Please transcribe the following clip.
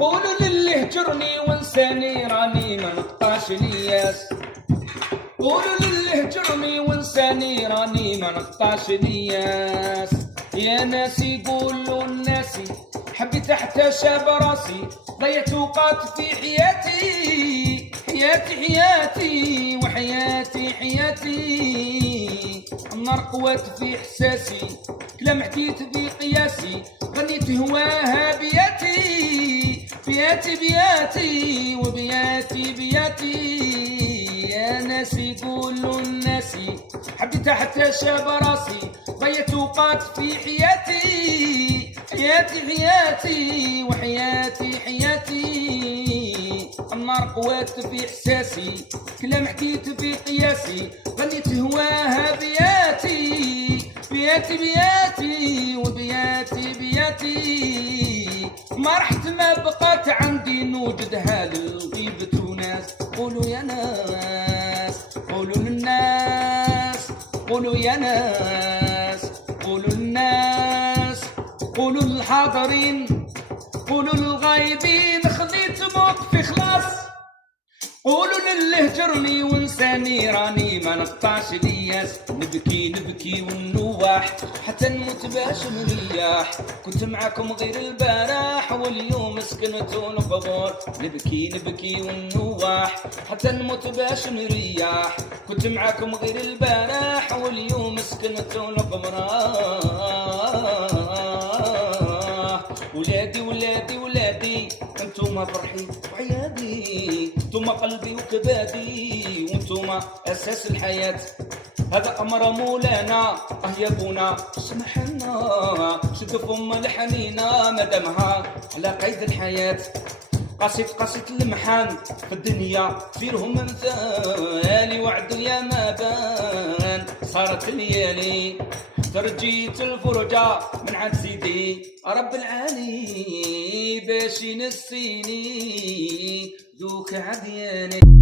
قولوا للي هجرني وانساني راني ما نقطعش نياس. قولوا للي هجرني وانساني راني ما نقطعش نياس. يا ناسي قولوا الناسي حبيت احتشى براسي، ضيعت اوقات في حياتي حياتي وحياتي حياتي. النار قوات في احساسي، كلام حكيت في قياسي، غنيت هواها بياتي وبياتي بياتي. يا ناسي قولوا الناسي حبيت احتشى براسي، ضيعت اوقات في حياتي وحياتي حياتي. النار قوات في احساسي، كلام حكيت في قياسي، غنيت هواها بياتي وبياتي بياتي. ما رحت ما بقات عندي نوجدها للغيبة وناس. قولوا يا ناس، قولوا للناس، قولوا يا ناس، قولوا للناس، قولوا للحاضرين، قولوا للغايبين خذيت موقفي خلاص. قولوا للي هجرني وانساني راني ما نقطعش نياس. نبكي وننوح حتى نموت باش نريح. كنت معاكم غير البارح واليوم سكنت القبور. نبكي وننوح حتى نموت باش نريح. كنت معاكم غير البارح واليوم سكنت القبور. ولادي ولادي ولادي انتوما فرحي وعيادي، انتوما قلبي وكبادي، وانتوما اساس الحياة. هذا امر مولانا يا بونا اسمح لنا، شد فم الحنينه مدامها على قيد الحياة. قصيت المحان في الدنيا فيرهم مثالي، وعدوا يا ما بان صارت ليالي. ترجيت الفرجة من عند سيدي رب العالي باش ينسيني ذوك عدياني.